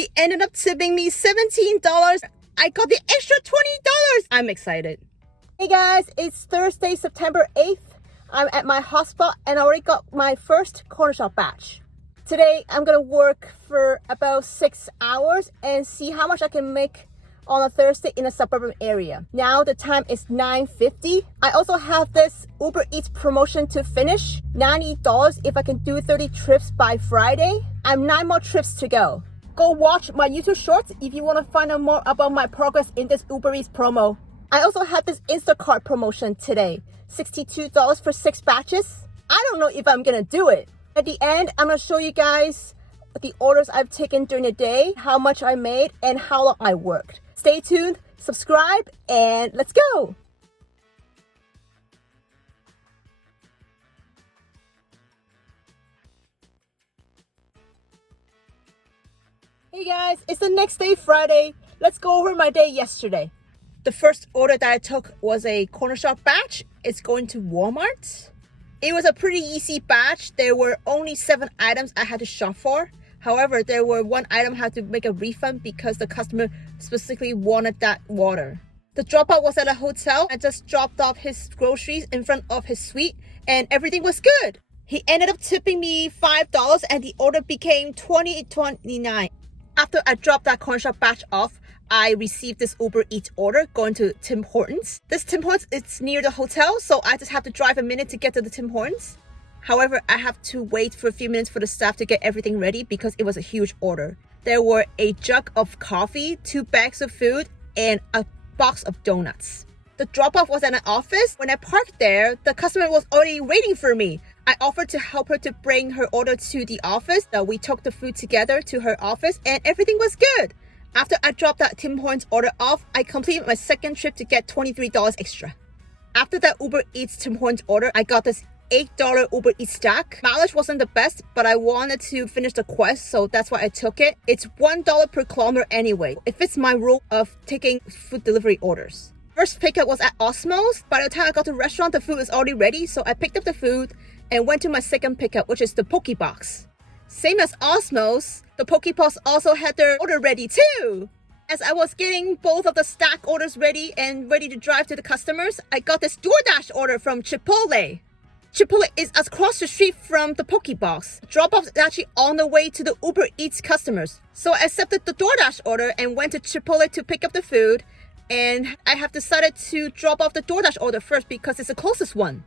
He ended up tipping me $17. I got the extra $20. I'm excited. Hey guys, it's Thursday, September 8th. I'm at my hotspot and I already got my first Cornershop batch. Today, I'm gonna work for about 6 hours and see how much I can make on a Thursday in a suburban area. Now the time is 9:50. I also have this Uber Eats promotion to finish, $90 if I can do 30 trips by Friday. I have 9 more trips to go. Go watch my YouTube shorts if you want to find out more about my progress in this Uber Eats promo. I also have this Instacart promotion today, $62 for 6 batches. I don't know if I'm gonna do it. At the end, I'm gonna show you guys the orders I've taken during the day, how much I made, and how long I worked. Stay tuned, subscribe, and let's go. Hey guys, it's the next day, Friday. Let's go over my day yesterday. The first order that I took was a Cornershop batch. It's going to Walmart. It was a pretty easy batch. There were only 7 items I had to shop for. However, there were 1 item I had to make a refund because the customer specifically wanted that water. The dropout was at a hotel. I just dropped off his groceries in front of his suite and everything was good. He ended up tipping me $5 and the order became $20.29. After I dropped that Cornershop batch off, I received this Uber Eats order going to Tim Hortons. This Tim Hortons is near the hotel, so I just have to drive a minute to get to the Tim Hortons. However, I have to wait for a few minutes for the staff to get everything ready because it was a huge order. There were a jug of coffee, 2 bags of food, and a box of donuts. The drop-off was at an office. When I parked there, the customer was already waiting for me. I offered to help her to bring her order to the office. We took the food together to her office and everything was good. After I dropped that Tim Hortons order off, I completed my second trip to get $23 extra. After that Uber Eats Tim Hortons order, I got this $8 Uber Eats stack. Mileage wasn't the best, but I wanted to finish the quest, so that's why I took it. It's $1 per kilometer anyway. It fits my rule of taking food delivery orders. First pickup was at Osmo's. By the time I got to the restaurant, the food was already ready, so I picked up the food and went to my second pickup, which is the Poke Box. Same as Osmo's, the Poke Box also had their order ready too. As I was getting both of the stack orders ready and ready to drive to the customers, I got this DoorDash order from Chipotle. Chipotle is across the street from the Poke Box. Drop-off is actually on the way to the Uber Eats customers. So I accepted the DoorDash order and went to Chipotle to pick up the food. And I have decided to drop off the DoorDash order first because it's the closest one.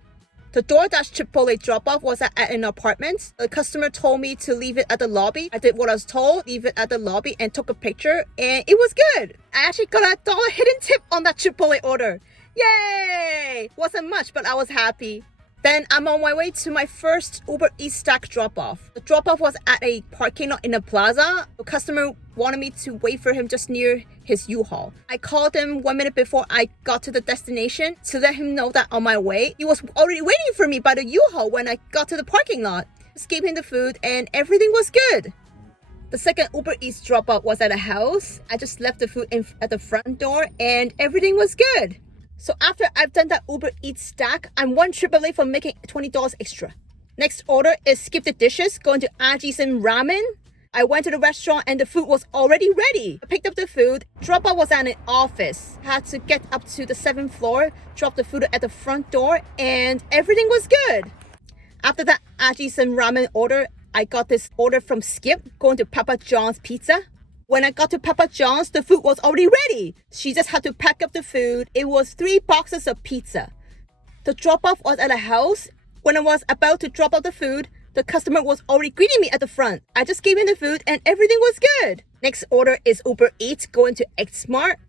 The DoorDash Chipotle drop-off was at an apartment. The customer told me to leave it at the lobby. I did what I was told, leave it at the lobby and took a picture and it was good. I actually got a $1 hidden tip on that Chipotle order. Yay! Wasn't much, but I was happy. Then I'm on my way to my first Uber Eats stack drop-off. The drop-off was at a parking lot in a plaza. The customer wanted me to wait for him just near his U-Haul. I called him 1 minute before I got to the destination to let him know that on my way. He was already waiting for me by the U-Haul when I got to the parking lot. Just gave him the food and everything was good. The second Uber Eats drop-off was at a house. I just left the food at the front door and everything was good. So after I've done that Uber Eats stack, I'm 1 trip away from making $20 extra. Next order is SkipTheDishes, going to Ajisen Ramen. I went to the restaurant and the food was already ready. I picked up the food. Drop-off was at an office. I had to get up to the 7th floor, drop the food at the front door, and everything was good. After that Ajisen Ramen order, I got this order from Skip, going to Papa John's Pizza. When I got to Papa John's, the food was already ready. She just had to pack up the food. It was 3 boxes of pizza. The drop-off was at a house. When I was about to drop off the food, the customer was already greeting me at the front. I just gave him the food and everything was good. Next order is Uber Eats going to X-Mart.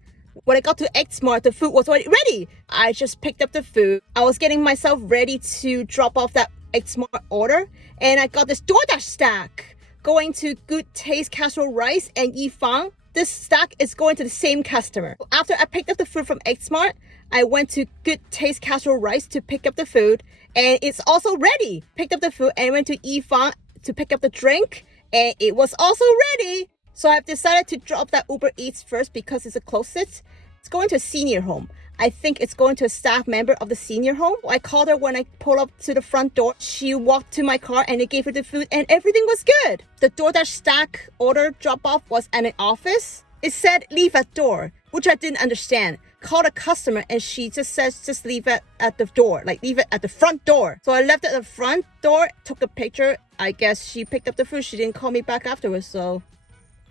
When I got to X-Mart, the food was already ready. I just picked up the food. I was getting myself ready to drop off that X-Mart order and I got this DoorDash stack. Going to Good Taste Casserole Rice and Yifang. This stack is going to the same customer. After I picked up the food from X-Mart, I went to Good Taste Casserole Rice to pick up the food and it's also ready. Picked up the food and went to Yifang to pick up the drink and it was also ready. So I've decided to drop that Uber Eats first because it's the closest. It's going to a senior home. I think it's going to a staff member of the senior home. I called her when I pulled up to the front door. She walked to my car and they gave her the food and everything was good. The DoorDash stack order drop-off was at an office. It said leave at door, which I didn't understand. Called a customer and she just says just leave it at the door, like leave it at the front door. So I left it at the front door, took a picture. I guess she picked up the food. She didn't call me back afterwards. So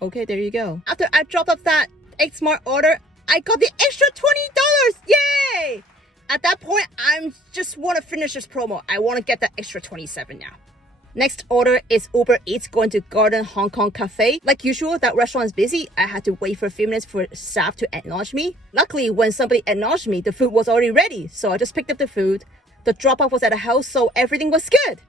okay, there you go. After I dropped off that X Smart order, I got the extra $20. Yay! At that point, I just want to finish this promo. I want to get that extra 27 now. Next order is Uber Eats going to Garden Hong Kong Cafe. Like usual, that restaurant is busy. I had to wait for a few minutes for staff to acknowledge me. Luckily, when somebody acknowledged me, the food was already ready. So I just picked up the food. The drop-off was at the house, so everything was good.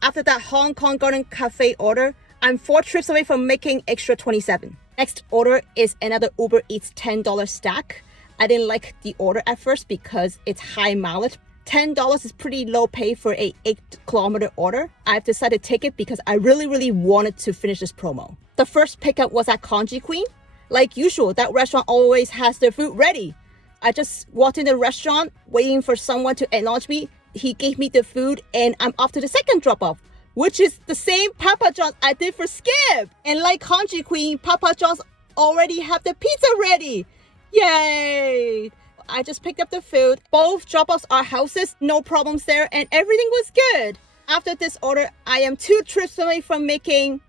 After that Hong Kong Garden Cafe order, I'm 4 trips away from making extra 27. Next order is another Uber Eats $10 stack. I didn't like the order at first because it's high mileage. $10 is pretty low pay for a 8-kilometer order. I've decided to take it because I really wanted to finish this promo. The first pickup was at Congee Queen. Like usual, that restaurant always has their food ready. I just walked in the restaurant waiting for someone to acknowledge me. He gave me the food and I'm off to the second drop-off, which is the same Papa John's I did for Skip. And like Congee Queen, Papa John's already have the pizza ready. Yay! I just picked up the food. Both drop-offs are houses, no problems there, and everything was good. After this order, I am 2 trips away from making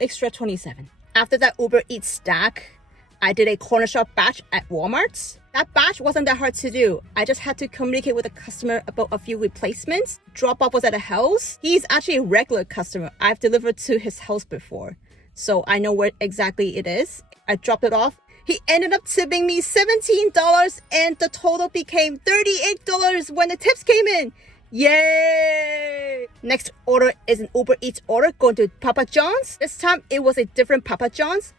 extra 27. After that Uber Eats stack, I did a Cornershop batch at Walmart. That batch wasn't that hard to do. I just had to communicate with the customer about a few replacements. Drop-off was at a house. He's actually a regular customer. I've delivered to his house before, so I know where exactly it is. I dropped it off. He ended up tipping me $17 and the total became $38 when the tips came in. Yay! Next order is an Uber Eats order going to Papa John's. This time it was a different Papa John's.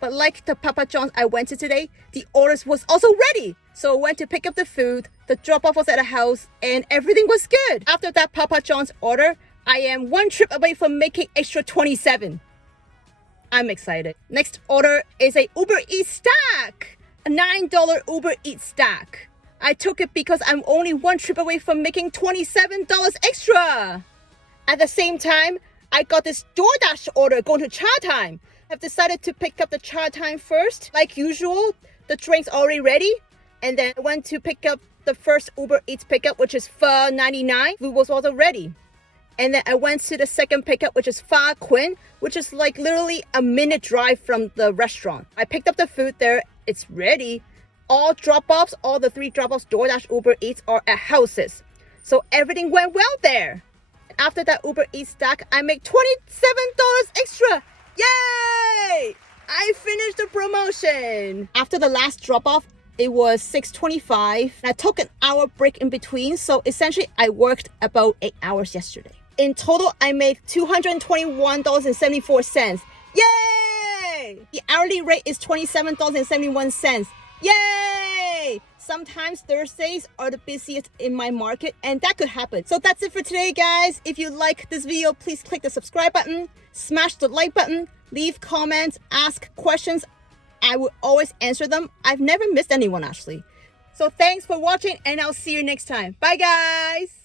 But like the Papa John's I went to today, the orders was also ready. So I went to pick up the food, the drop-off was at a house, and everything was good. After that Papa John's order, I am 1 trip away from making extra 27. I'm excited. Next order is a Uber Eats stack. A $9 Uber Eats stack. I took it because I'm only 1 trip away from making $27 extra. At the same time, I got this DoorDash order going to Cha Time. I've decided to pick up the Cha Time first. Like usual, the drink's already ready. And then I went to pick up the first Uber Eats pickup, which is Pho 99. Food was also ready. And then I went to the second pickup, which is Pho Quinn, which is like literally a minute drive from the restaurant. I picked up the food there. It's ready. All drop-offs, all the 3 drop-offs, DoorDash, Uber Eats are at houses. So everything went well there. After that Uber Eats stack, I make $27 extra. Yay! I finished the promotion. After the last drop-off, it was 6:25. I took an hour break in between. So essentially, I worked about 8 hours yesterday. In total, I made $221.74. Yay! The hourly rate is $27.71. Yay! Sometimes Thursdays are the busiest in my market, and that could happen. So that's it for today, guys. If you like this video, please click the subscribe button, smash the like button, leave comments, ask questions. I will always answer them. I've never missed anyone, actually. So thanks for watching, and I'll see you next time. Bye, guys!